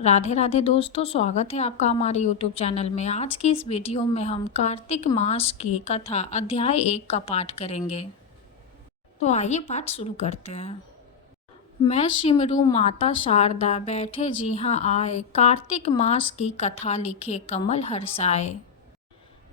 राधे राधे दोस्तों, स्वागत है आपका हमारे YouTube चैनल में। आज की इस वीडियो में हम कार्तिक मास की कथा अध्याय 1 का पाठ करेंगे। तो आइए पाठ शुरू करते हैं। मैं सिमरू माता शारदा बैठे जी हाँ आए, कार्तिक मास की कथा लिखे कमल हर्षाए।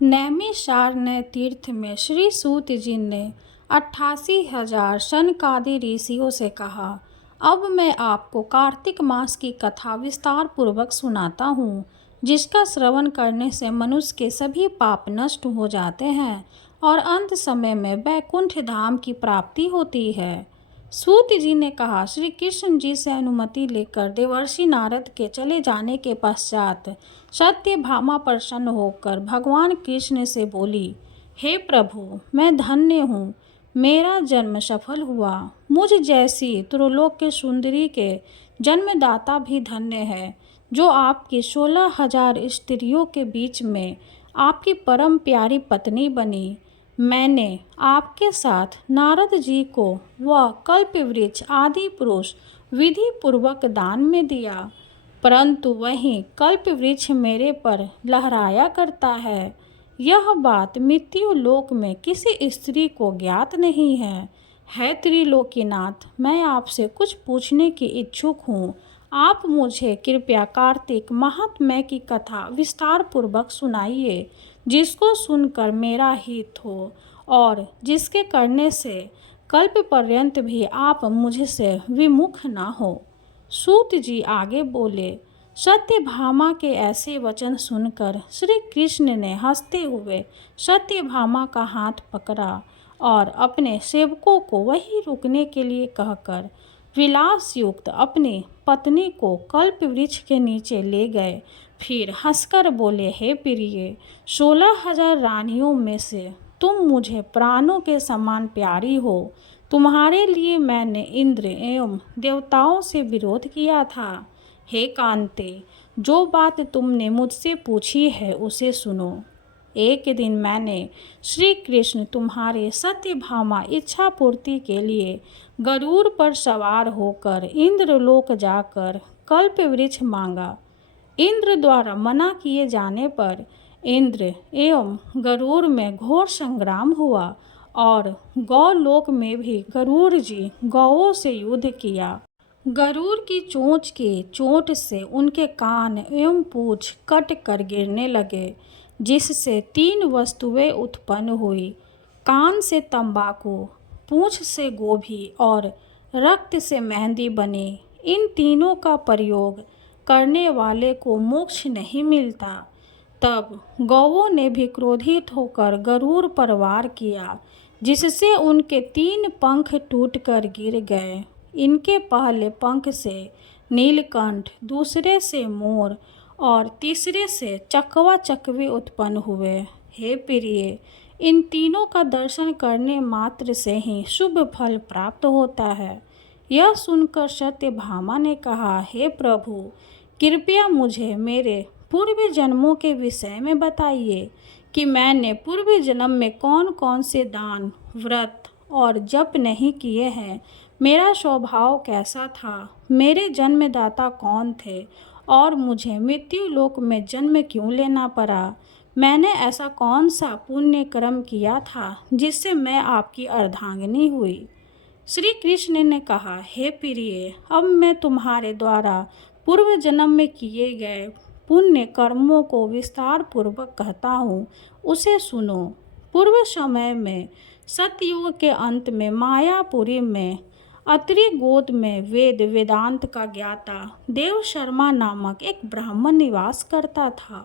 नैमिषारण्य ने तीर्थ में श्री सूत जी ने 88,000 सनकादि ऋषियों से कहा, अब मैं आपको कार्तिक मास की कथा विस्तार पूर्वक सुनाता हूँ, जिसका श्रवण करने से मनुष्य के सभी पाप नष्ट हो जाते हैं और अंत समय में वैकुंठ धाम की प्राप्ति होती है। सूत जी ने कहा, श्री कृष्ण जी से अनुमति लेकर देवर्षि नारद के चले जाने के पश्चात सत्यभामा प्रसन्न होकर भगवान कृष्ण से बोली, हे प्रभु, मैं धन्य हूँ, मेरा जन्म सफल हुआ। मुझ जैसी त्रिलोक्य सुंदरी के जन्मदाता भी धन्य है, जो आपकी 16,000 स्त्रियों के बीच में आपकी परम प्यारी पत्नी बनी। मैंने आपके साथ नारद जी को वह कल्पवृक्ष आदि पुरुष विधि पूर्वक दान में दिया, परंतु वही कल्पवृक्ष मेरे पर लहराया करता है। यह बात मृत्यु लोक में किसी स्त्री को ज्ञात नहीं है त्रिलोकीनाथ, मैं आपसे कुछ पूछने की इच्छुक हूँ। आप मुझे कृपया कार्तिक महात्म्य की कथा विस्तार पूर्वक सुनाइए, जिसको सुनकर मेरा हित हो और जिसके करने से कल्प पर्यंत भी आप मुझसे विमुख न हो। सूत जी आगे बोले, सत्यभामा के ऐसे वचन सुनकर श्री कृष्ण ने हंसते हुए सत्यभामा का हाथ पकड़ा और अपने सेवकों को वहीं रुकने के लिए कहकर विलास युक्त अपनी पत्नी को कल्प वृक्ष के नीचे ले गए। फिर हंसकर बोले, हे प्रिय, 16,000 रानियों में से तुम मुझे प्राणों के समान प्यारी हो। तुम्हारे लिए मैंने इंद्र एवं देवताओं से विरोध किया था। हे कांते, जो बात तुमने मुझसे पूछी है उसे सुनो। एक दिन मैंने श्री कृष्ण तुम्हारे सत्यभामा इच्छा पूर्ति के लिए गरुड़ पर सवार होकर इंद्रलोक जाकर कल्प वृक्ष मांगा। इंद्र द्वारा मना किए जाने पर इंद्र एवं गरुड़ में घोर संग्राम हुआ और गौलोक में भी गरुड़ जी गौओं से युद्ध किया। गरुड़ की चोंच की चोट से उनके कान एवं पूंछ कट कर गिरने लगे, जिससे 3 वस्तुएं उत्पन्न हुई। कान से तंबाकू, पूंछ से गोभी और रक्त से मेहंदी बनी। इन तीनों का प्रयोग करने वाले को मोक्ष नहीं मिलता। तब गौओं ने भी क्रोधित होकर गरुड़ पर वार किया, जिससे उनके 3 पंख टूटकर गिर गए। इनके पहले पंख से नीलकंठ, दूसरे से मोर और तीसरे से चकवा चकवे उत्पन्न हुए। हे प्रिय, इन तीनों का दर्शन करने मात्र से ही शुभ फल प्राप्त होता है। यह सुनकर सत्यभामा ने कहा, हे प्रभु, कृपया मुझे मेरे पूर्व जन्मों के विषय में बताइए कि मैंने पूर्व जन्म में कौन कौन से दान, व्रत और जप नहीं किए हैं। मेरा स्वभाव कैसा था, मेरे जन्मदाता कौन थे और मुझे मृत्यु लोक में जन्म क्यों लेना पड़ा। मैंने ऐसा कौन सा पुण्य कर्म किया था जिससे मैं आपकी अर्धांगिनी हुई। श्री कृष्ण ने कहा, हे प्रिय, अब मैं तुम्हारे द्वारा पूर्व जन्म में किए गए पुण्य कर्मों को विस्तार पूर्वक कहता हूँ, उसे सुनो। पूर्व समय में सतयुग के अंत में मायापुरी में अत्रि गोद में वेद वेदांत का ज्ञाता देव शर्मा नामक एक ब्राह्मण निवास करता था।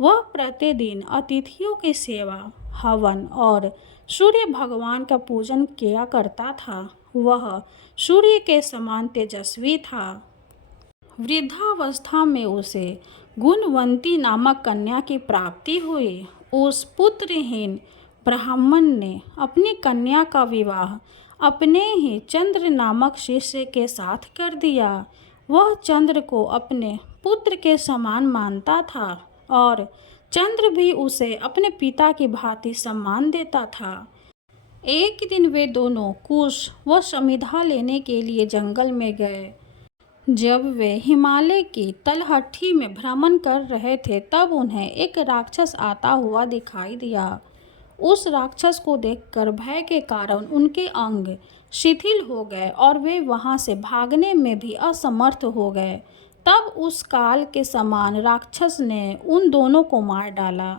वह प्रतिदिन अतिथियों की सेवा, हवन और सूर्य भगवान का पूजन किया करता था। वह सूर्य के समान तेजस्वी था। वृद्धावस्था में उसे गुणवंती नामक कन्या की प्राप्ति हुई। उस पुत्रहीन ब्राह्मण ने अपनी कन्या का विवाह अपने ही चंद्र नामक शिष्य के साथ कर दिया। वह चंद्र को अपने पुत्र के समान मानता था और चंद्र भी उसे अपने पिता की भांति सम्मान देता था। एक दिन वे दोनों कुश व समिधा लेने के लिए जंगल में गए। जब वे हिमालय की तलहटी में भ्रमण कर रहे थे तब उन्हें एक राक्षस आता हुआ दिखाई दिया। उस राक्षस को देखकर भय के कारण उनके अंग शिथिल हो गए और वे वहां से भागने में भी असमर्थ हो गए। तब उस काल के समान राक्षस ने उन दोनों को मार डाला।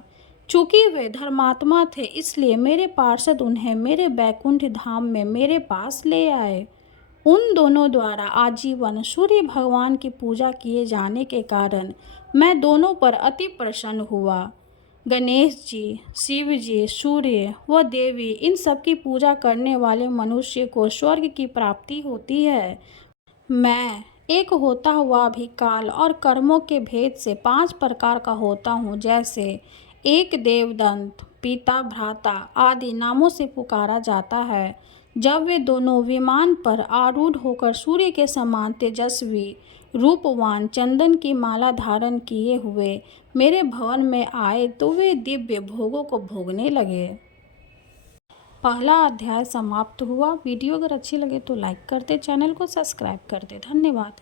चूंकि वे धर्मात्मा थे इसलिए मेरे पार्षद उन्हें मेरे बैकुंठ धाम में मेरे पास ले आए। उन दोनों द्वारा आजीवन सूर्य भगवान की पूजा किए जाने के कारण मैं दोनों पर अति प्रसन्न हुआ। गणेश जी, शिव जी, सूर्य व देवी इन सब की पूजा करने वाले मनुष्य को स्वर्ग की प्राप्ति होती है। मैं एक होता हुआ भी काल और कर्मों के भेद से 5 प्रकार का होता हूँ, जैसे एक देवदंत, पिता, भ्राता आदि नामों से पुकारा जाता है। जब वे दोनों विमान पर आरूढ़ होकर सूर्य के समान तेजस्वी रूपवान चंदन की माला धारण किए हुए मेरे भवन में आए तो वे दिव्य भोगों को भोगने लगे। पहला अध्याय समाप्त हुआ। वीडियो अगर अच्छी लगे तो लाइक कर दे, चैनल को सब्सक्राइब कर दे। धन्यवाद।